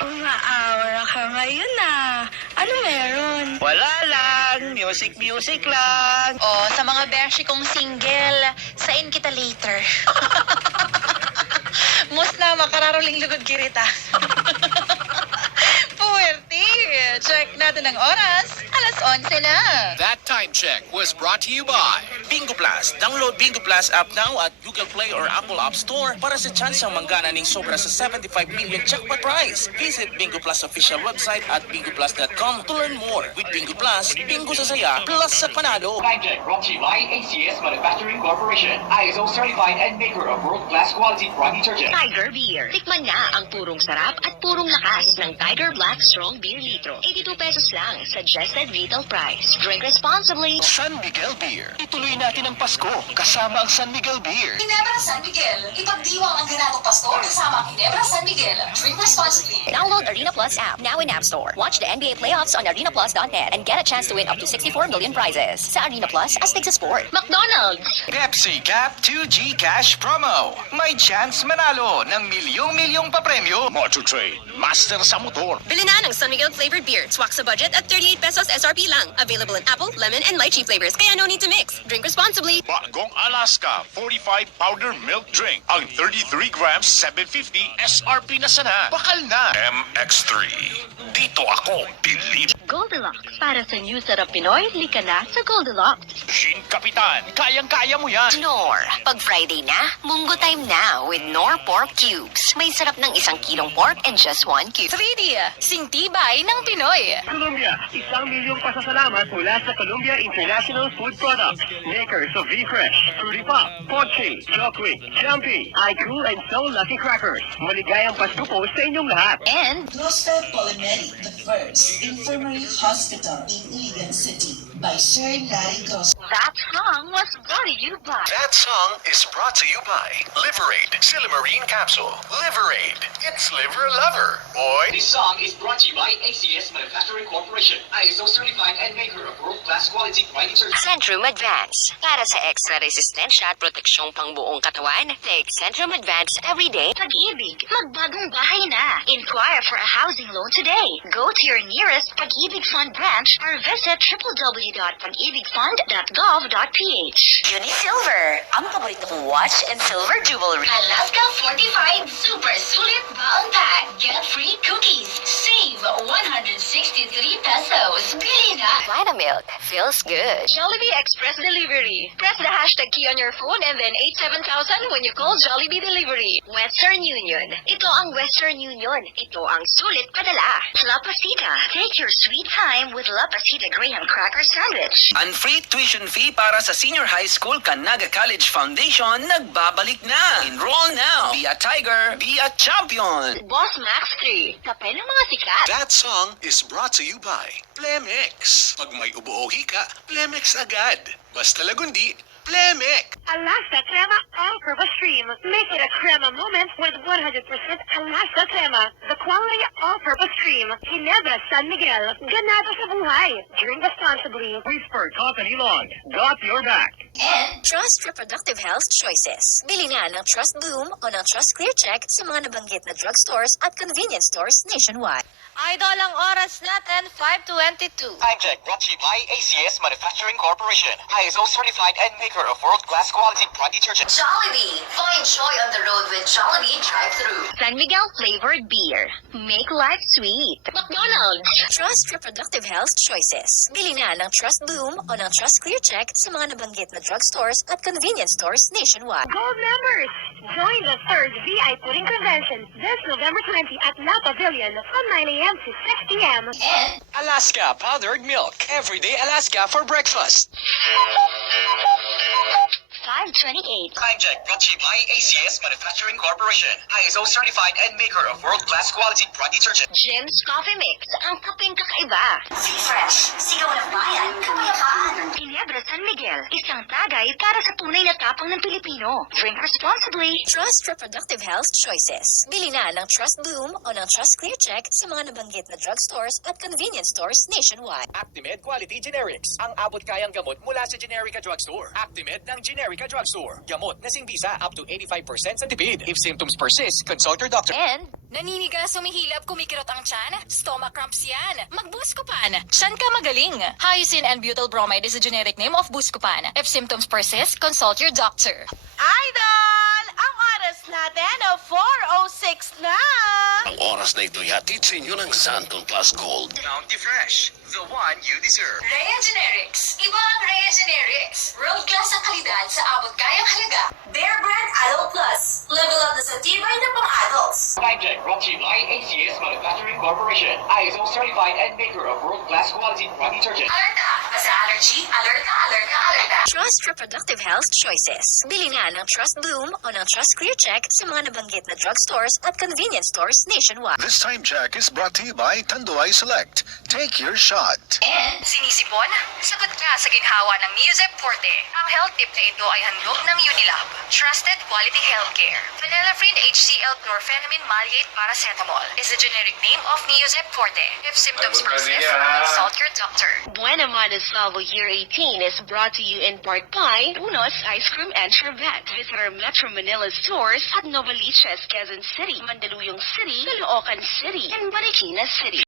Umaawara ka ngayon Ano meron? Wala lang. Music lang. Oh, sa mga beshi kong single, sain kita later. Mus na makararuling lugod kirita. Puwerte. Check natin ang oras. 11 na. That time check was brought to you by Bingo Plus. Download Bingo Plus app now at Google Play or Apple App Store para sa chance ang manggana ng sobra sa 75 million jackpot prize. Visit Bingo Plus official website at bingoplus.com to learn more. With Bingo Plus, bingo sa saya, plus sa panalo. Project brought to you by ACS Manufacturing Corporation. ISO certified and maker of world-class quality frog detergent. Tiger Beer. Tikman na ang purong sarap at purong lakas ng Tiger Black Strong Beer Litro. 82 pesos lang. Suggested retail price. Drink responsibly. San Miguel Beer. Ituloy natin ang Pasko kasama ang San Miguel Beer. Ginebra San Miguel. Ipagdiwang ang ganatong Pasko kasama ang Ginebra San Miguel. Drink responsibly. Download Arena Plus app now in App Store. Watch the NBA playoffs on arenaplus.net and get a chance to win up to 64 million prizes. Sa Arena Plus, astig sa sport. McDonald's. Pepsi Cap 2G Cash Promo. May chance manalo ng milyong-milyong papremyo. Motor Trade, master sa motor. Bili na ng San Miguel flavored beer. Swak sa budget at 38 pesos SRP lang. Available in apple, lemon, and lychee flavors. Kaya no need to mix. Drink responsibly. Bagong Alaska 45 powder milk drink. Ang 33 grams 750 SRP na sana. Bakal na. MX3. Dito ako, believe. Goldilocks. Para sa new sarap Pinoy, lika na sa Goldilocks. Shin Kapitan, kayang-kaya mo yan. Knorr. Pag Friday na, munggo time na with Knorr Pork Cubes. May sarap ng 1 kilong pork and just 1 cube. 3D. Singtibay ng Pinoy. Colombia, 1 milyong pasasalamat mula sa Colombia International Food Products. Makers of V-Fresh, Fruity Pop, Poche, Chokwi, Jumpy, iCool, and So Lucky Crackers. Maligayang Pasko po sa inyong lahat. And Rostar Polymedic, the first infirmary hospital in Iligan City by Sir Larry Dos. That song was brought to you by That song is brought to you by Liberate Silimarine Capsule. Liberate. It's liver lover, boy. This song is brought to you by ACS Manufacturing Corporation. ISO certified and maker of world-class quality frog detergent. Centrum Advance. Para sa extra resistensya at proteksyong pangbuong katawan, take Centrum Advance everyday. Pag-ibig, magbagong bahay na. Inquire for a housing loan today. Go to your nearest Pag-ibig Fund branch or visit www.pagibigfund.gov.ph. Unisilver. Ang paborito kong watch and silver jewelry. Alaska Fortified Super Sulit Baon Pack. Get free cookies. Save 163 pesos. Bili na. Vitamilk feels good. Jollibee Express Delivery. Press the hashtag key on your phone and then 87,000 when you call Jollibee Delivery. Western Union. Ito ang Western Union. Ito ang sulit padala. La Pasita. Take your sweet time with La Pasita Graham Cracker Sandwich. Ang free tuition fee para sa Senior High School Canaga College Foundation nagbabalik na. Enroll now. Be a Tiger. Be a champion. Boss Max 3. Kape ng mga sikat. That song is brought to you by Plemex. Pag may ubo-ohi ka, Plemex agad. Basta lagundi, Plemex. Alaska Crema All-Purpose Cream. Make it a crema moment with 100% Alaska Crema. The quality all-purpose cream. Ginebra San Miguel. Ganado sa buhay. Drink responsibly. Whisper Company Long. Got your back. And Trust Reproductive Health Choices. Bili na ng Trust Bloom o ng Trust Clear Check sa mga nabanggit na drugstores at convenience stores nationwide. Idol ang oras natin, 5:22. Time check brought to you by ACS Manufacturing Corporation. ISO certified and maker of world-class quality frog detergent. Jollibee. Find joy on the road with Jollibee Drive-Thru. San Miguel Flavored Beer. Make life sweet. McDonald's. Trust Reproductive Health Choices. Bili na ng Trust Bloom o ng Trust Clear Check sa mga nabanggit na drugstores at convenience stores nationwide. Gold members, join the third VI Pudding Convention this November 20 at La Pavilion from 9 a.m. to 6 p.m. And Alaska Powdered Milk. Everyday Alaska for breakfast. 528. Time check brought to you by ACS Manufacturing Corporation. ISO certified and maker of world-class quality frog detergent. Jim's Coffee Mix. Ang kapeng kakaiba. C-Fresh. Sigaw ng bayan. Kapayapaan. Ginebra San Miguel. Isang tagay para sa tunay na tapang ng Pilipino. Drink responsibly. Trust Reproductive Health Choices. Bili na ng Trust Bloom o ng Trust Clear Check sa mga nabanggit na drugstores at convenience stores nationwide. Actimed Quality Generics. Ang abot kayang gamot mula sa Generica Drugstore. Actimed ng Generica America Drugstore. Gamot na singbisa up to 85% sa tipid. If symptoms persist, consult your doctor. And, naninigas, sumihilab, kumikirot ang tiyan? Stomach cramps yan. Mag-Buscopan. Siyan ka magaling. Hyoscine and butyl bromide is a generic name of Buscopan. If symptoms persist, consult your doctor. Idol! Ang oras natin, 4:06 na! Ang oras na ito'y hatid sa inyo ng Santon Plus Gold. Bounty Fresh, the one you deserve. Rhea Generics. Iba ang Rhea Generics. World class ang kalidad sa abot kayang halaga. Bear Brand Adult Plus. Level up na sa tibay na pang-adults. Flagship brought to you by ACS Manufacturing Corporation. ISO certified and maker of world-class quality drug detergent. Alerta! Sa allergy, alerta, alerta, alerta. Trust Reproductive Health Choices. Bili na ng Trust Bloom o ng Trust Clear Check sa mga nabanggit na drugstores at convenience stores nationwide. This time check is brought to you by Tanduay Select. Take your shot. And sinisipon, sagot ka sa ginhawa ng Musep Forte. Ang health tip na ito ay handog ng Unilab. Trusted quality healthcare. Phenylephrine HCl chlorphenamine maleate paracetamol is the generic name of Musep Forte. If symptoms persist, consult your doctor. Buena Manos Salvo Year 18 is brought to you in part by Unos Ice Cream and Sherbet. Visit our Metro Manila stores at Novaliches, Quezon City, Mandaluyong City, Caloocan City, and Marikina City.